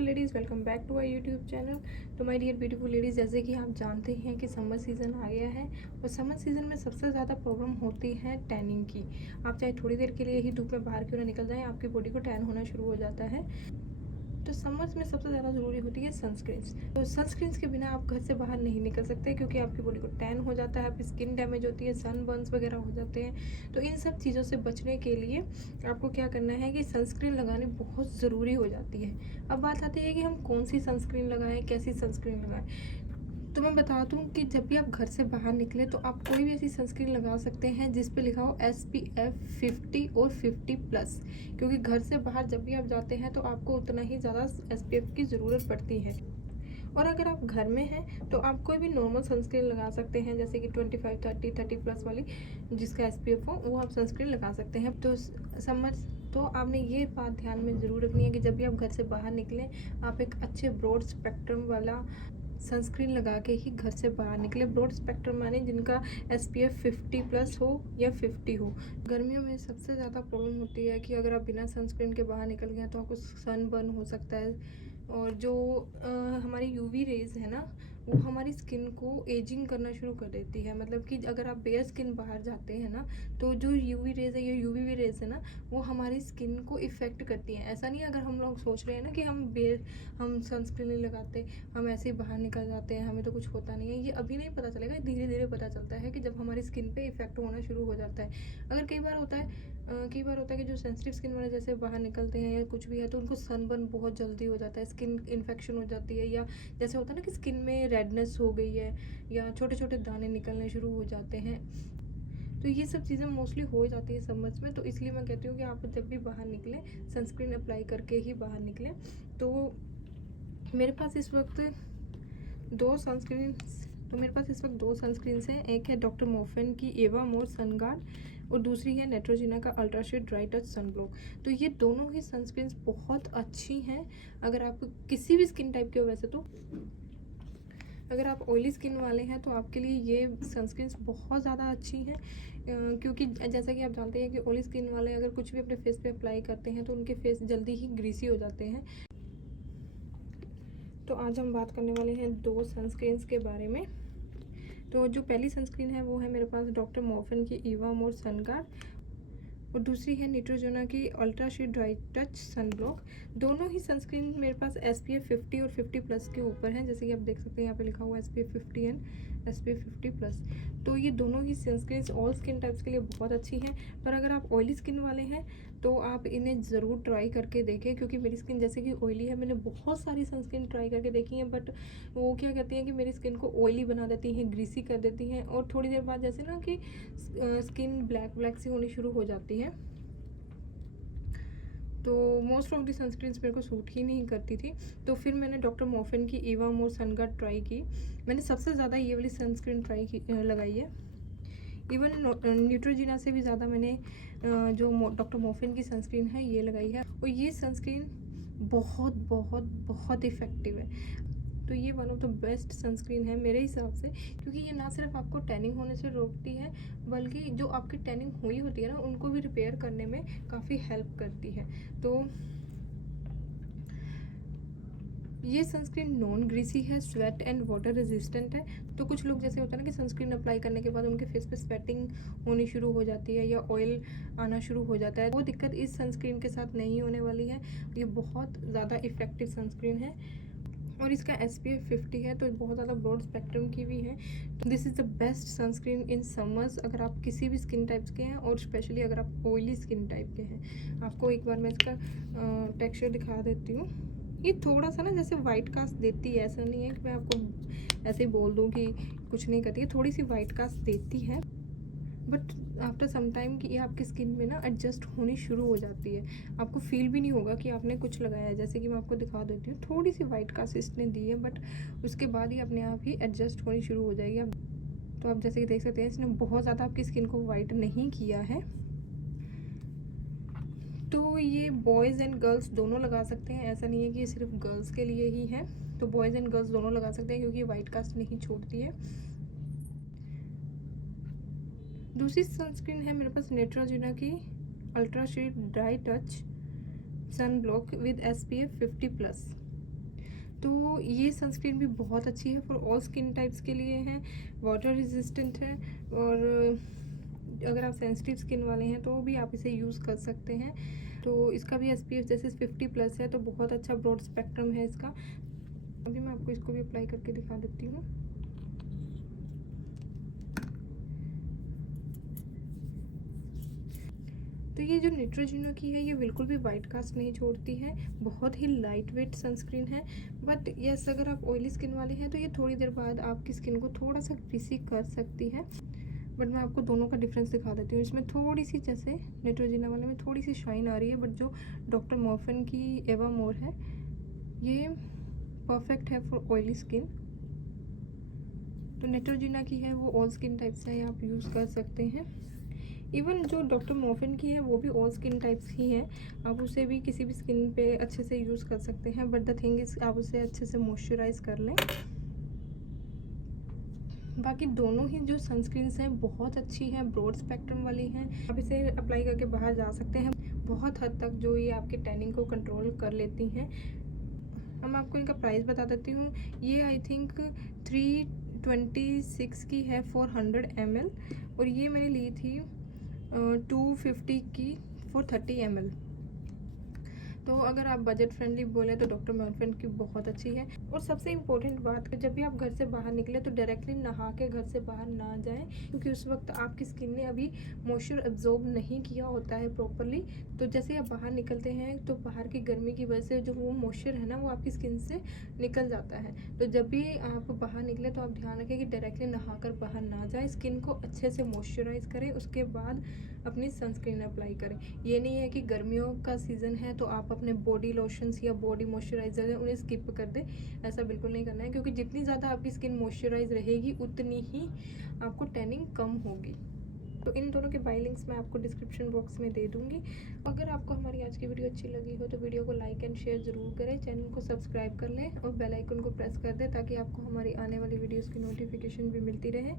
Beautiful ladies, welcome back to our YouTube channel. तो my dear beautiful ladies, जैसे कि आप जानते हैं कि समर सीज़न आ गया है और समर सीज़न में सबसे ज़्यादा प्रॉब्लम होती है टैनिंग की। आप चाहे थोड़ी देर के लिए ही धूप में बाहर क्यों ना निकल जाएं, आपकी बॉडी को टैन होना शुरू हो जाता है। तो समर्स में सबसे ज़्यादा ज़रूरी होती है सनस्क्रीन्स। तो सनस्क्रीन्स के बिना आप घर से बाहर नहीं निकल सकते, क्योंकि आपकी बॉडी को टैन हो जाता है, आपकी स्किन डैमेज होती है, सन बर्न्स वगैरह हो जाते हैं। तो इन सब चीज़ों से बचने के लिए आपको क्या करना है कि सनस्क्रीन लगानी बहुत ज़रूरी हो जाती है। अब बात आती है कि हम कौन सी सनस्क्रीन लगाएं, कैसी सनस्क्रीन लगाएं। तो मैं बता दूं कि जब भी आप घर से बाहर निकले तो आप कोई भी ऐसी सनस्क्रीन लगा सकते हैं जिस पे लिखा हो SPF 50 और 50+, क्योंकि घर से बाहर जब भी आप जाते हैं तो आपको उतना ही ज़्यादा SPF की ज़रूरत पड़ती है। और अगर आप घर में हैं तो आप कोई भी नॉर्मल सनस्क्रीन लगा सकते हैं, जैसे कि 25, 30+ वाली जिसका SPF हो, वो आप सनस्क्रीन लगा सकते हैं। तो समर तो आपने ये बात ध्यान में ज़रूर रखनी है कि जब भी आप घर से बाहर निकलें आप एक अच्छे ब्रॉड स्पेक्ट्रम वाला सनस्क्रीन लगा के ही घर से बाहर निकले। ब्रॉड स्पेक्ट्रम माने जिनका SPF 50+ हो या 50 हो। गर्मियों में सबसे ज़्यादा प्रॉब्लम होती है कि अगर आप बिना सनस्क्रीन के बाहर निकल गए तो आपको सन बर्न हो सकता है। और जो हमारी UV रेज़ है ना, वो हमारी स्किन को एजिंग करना शुरू कर देती है। मतलब कि अगर आप बेयर स्किन बाहर जाते हैं ना, तो जो UV रेज़ है या UVB रेज़ है ना, वो हमारी स्किन को इफ़ेक्ट करती हैं। ऐसा नहीं है, अगर हम लोग सोच रहे हैं ना कि हम सनस्क्रीन नहीं लगाते, हम ऐसे ही बाहर निकल जाते हैं, हमें तो कुछ होता नहीं है, ये अभी नहीं पता चलेगा, धीरे धीरे पता चलता है कि जब हमारी स्किन पे इफेक्ट होना शुरू हो जाता है। अगर कई बार होता है कि जो सेंसिटिव स्किन वाले जैसे बाहर निकलते हैं या कुछ भी है, तो उनको सनबर्न बहुत जल्दी हो जाता है, स्किन इन्फेक्शन हो जाती है, या जैसे होता है ना कि स्किन में रेडनेस हो गई है या छोटे छोटे दाने निकलने शुरू हो जाते हैं। तो ये सब चीज़ें मोस्टली हो जाती है समर्स में। तो इसलिए मैं कहती हूँ कि आप जब भी बाहर निकलें सनस्क्रीन अप्लाई करके ही बाहर निकलें। तो मेरे पास इस वक्त दो सनस्क्रीन्स हैं। एक है डॉक्टर मोफिन की एवा मोर सनगार्ड और दूसरी है नेट्रोजिना का ultra shade dry touch sunblock. तो ये दोनों ही सनस्क्रीन्स बहुत अच्छी हैं अगर आप किसी भी स्किन टाइप के हो। वैसे तो अगर आप ऑयली स्किन वाले हैं तो आपके लिए ये सनस्क्रीन्स बहुत ज़्यादा अच्छी हैं, क्योंकि जैसा कि आप जानते हैं कि ऑयली स्किन वाले अगर कुछ भी अपने फेस पे अप्लाई करते हैं तो उनके फेस जल्दी ही ग्रीसी हो जाते हैं। तो आज हम बात करने वाले हैं दो सनस्क्रीन्स के बारे में। तो जो पहली सनस्क्रीन है वो है मेरे पास डॉक्टर मोफिन की ईवा मोर सनगार्ड और दूसरी है नेट्रोजिना की ultra shade dry touch sunblock. दोनों ही सनस्क्रीन मेरे पास SPF 50 और 50+ के ऊपर हैं, जैसे कि आप देख सकते हैं यहाँ पे लिखा हुआ है SPF 50 एंड SPF 50+। तो ये दोनों ही सनस्क्रीन्स ऑल स्किन टाइप्स के लिए बहुत अच्छी हैं। पर अगर आप ऑयली स्किन वाले हैं तो आप इन्हें ज़रूर ट्राई करके देखें, क्योंकि मेरी स्किन जैसे कि ऑयली है, मैंने बहुत सारी सनस्क्रीन ट्राई करके देखी हैं, बट वो क्या कहती हैं कि मेरी स्किन को ऑयली बना देती हैं, ग्रीसी कर देती हैं, और थोड़ी देर बाद जैसे ना कि स्किन ब्लैक सी होनी शुरू हो जाती है। तो मोस्ट ऑफ दी सनस्क्रीन्स मेरे को सूट ही नहीं करती थी। तो फिर मैंने डॉक्टर मोफिन की ईवा मोर सनगार्ड ट्राई की। मैंने सबसे ज़्यादा ये वाली सनस्क्रीन लगाई है। इवन न्यूट्रोजिना से भी ज़्यादा मैंने जो डॉक्टर मोफिन की सनस्क्रीन है ये लगाई है, और ये सनस्क्रीन बहुत बहुत बहुत इफ़ेक्टिव है। तो ये one of the best sunscreen है मेरे हिसाब से, क्योंकि ये ना सिर्फ आपको टैनिंग होने से रोकती है, बल्कि जो आपकी टैनिंग हुई होती है ना उनको भी रिपेयर करने में काफ़ी हेल्प करती है। तो ये सनस्क्रीन नॉन ग्रीसी है, स्वेट एंड वाटर रेजिस्टेंट है। तो कुछ लोग जैसे होता है ना कि सनस्क्रीन अप्लाई करने के बाद उनके फेस पे स्वेटिंग होनी शुरू हो जाती है या ऑयल आना शुरू हो जाता है, वो दिक्कत इस सनस्क्रीन के साथ नहीं होने वाली है। ये बहुत ज़्यादा इफ़ेक्टिव सनस्क्रीन है और इसका SPF 50 है, तो बहुत ज़्यादा ब्रॉड स्पेक्ट्रम की भी है। This is the best sunscreen in summers अगर आप किसी भी स्किन टाइप्स के हैं, और स्पेशली अगर आप ऑयली स्किन टाइप के हैं। आपको एक बार मैं इसका टेक्सचर दिखा देती हूँ। ये थोड़ा सा ना जैसे वाइट कास्ट देती है, ऐसा नहीं है कि मैं आपको ऐसे ही बोल दूँ कि कुछ नहीं करती है, थोड़ी सी वाइट कास्ट देती है, बट आफ्टर सम टाइम कि ये आपकी स्किन में ना एडजस्ट होनी शुरू हो जाती है। आपको फील भी नहीं होगा कि आपने कुछ लगाया है। जैसे कि मैं आपको दिखा देती हूँ, थोड़ी सी वाइट कास्ट इसने दी है, बट उसके बाद ही अपने आप ही एडजस्ट होनी शुरू हो जाएगी। तो आप जैसे कि देख सकते हैं इसने बहुत ज़्यादा आपकी स्किन को वाइट नहीं किया है। तो ये बॉयज़ एंड गर्ल्स दोनों लगा सकते हैं, ऐसा नहीं है कि ये सिर्फ गर्ल्स के लिए ही है। तो बॉयज़ एंड गर्ल्स दोनों लगा सकते हैं, क्योंकि ये वाइट कास्ट नहीं छोड़ती है। दूसरी सनस्क्रीन है मेरे पास नेट्रोजिना की ultra shade dry touch sunblock with SPF 50+। तो ये सनस्क्रीन भी बहुत अच्छी है, फॉर ऑल स्किन टाइप्स के लिए है, वाटर रेजिस्टेंट है, और अगर आप सेंसिटिव स्किन वाले हैं तो भी आप इसे यूज़ कर सकते हैं। तो इसका भी SPF जैसे 50+ है, तो बहुत अच्छा ब्रॉड स्पेक्ट्रम है इसका। अभी मैं आपको इसको भी अप्लाई करके दिखा देती हूँ। तो ये जो न्यूट्रोजिनो की है, ये बिल्कुल भी वाइट कास्ट नहीं छोड़ती है, बहुत ही लाइट वेट सनस्क्रीन है। बट यस, अगर आप ऑयली स्किन वाले हैं तो ये थोड़ी देर बाद आपकी स्किन को थोड़ा सा ग्रीसी कर सकती है। बट मैं आपको दोनों का डिफरेंस दिखा देती हूँ। इसमें थोड़ी सी, जैसे न्यूट्रोजिना वाले में थोड़ी सी शाइन आ रही है, बट जो डॉक्टर मॉर्फिन की एवा मोर है, ये परफेक्ट है फॉर ऑयली स्किन। तो न्यूट्रोजिना की है वो ऑल स्किन टाइप से आप यूज़ कर सकते हैं। इवन जो डॉक्टर मॉर्फिन की है वो भी ऑल स्किन टाइप्स ही है, आप उसे भी किसी भी स्किन पे अच्छे से यूज़ कर सकते हैं। बट द थिंग इज़ आप उसे अच्छे से मॉइस्चराइज कर लें। बाकी दोनों ही जो सनस्क्रीन्स हैं बहुत अच्छी हैं, ब्रॉड स्पेक्ट्रम वाली हैं, आप इसे अप्लाई करके बाहर जा सकते हैं। बहुत हद तक जो ये आपके टैनिंग को कंट्रोल कर लेती हैं। अब मैं आपको इनका प्राइस बता देती हूँ। ये आई थिंक 326 की है 400 ml, और ये मैंने ली थी 250 की फॉर 30 ml। तो अगर आप बजट फ्रेंडली बोले तो डॉक्टर मॉर्फिन की बहुत अच्छी है। और सबसे इम्पोर्टेंट बात, जब भी आप घर से बाहर निकले तो डायरेक्टली नहा के घर से बाहर ना जाएं, क्योंकि उस वक्त आपकी स्किन ने अभी मॉइस्चर एब्जॉर्ब नहीं किया होता है प्रॉपरली। तो जैसे आप बाहर निकलते हैं तो बाहर की गर्मी की वजह से जो वो मॉइस्चर है ना, वो आपकी स्किन से निकल जाता है। तो जब भी आप बाहर निकले तो आप ध्यान रखें कि डायरेक्टली नहा कर बाहर ना जाए, स्किन को अच्छे से मॉइस्चराइज करें, उसके बाद अपनी सनस्क्रीन अप्लाई करें। ये नहीं है कि गर्मियों का सीज़न है तो आप अपने बॉडी लोशंस या बॉडी मॉइस्चराइजर है उन्हें स्किप कर दें। ऐसा बिल्कुल नहीं करना है, क्योंकि जितनी ज़्यादा आपकी स्किन मॉइस्चराइज रहेगी उतनी ही आपको टैनिंग कम होगी। तो इन दोनों के बाय लिंक्स मैं आपको डिस्क्रिप्शन बॉक्स में दे दूँगी। अगर आपको हमारी आज की वीडियो अच्छी लगी हो तो वीडियो को लाइक एंड शेयर ज़रूर करें, चैनल को सब्सक्राइब कर लें और बेल आइकन को प्रेस कर दें, ताकि आपको हमारी आने वाली वीडियोज़ की नोटिफिकेशन भी मिलती रहे।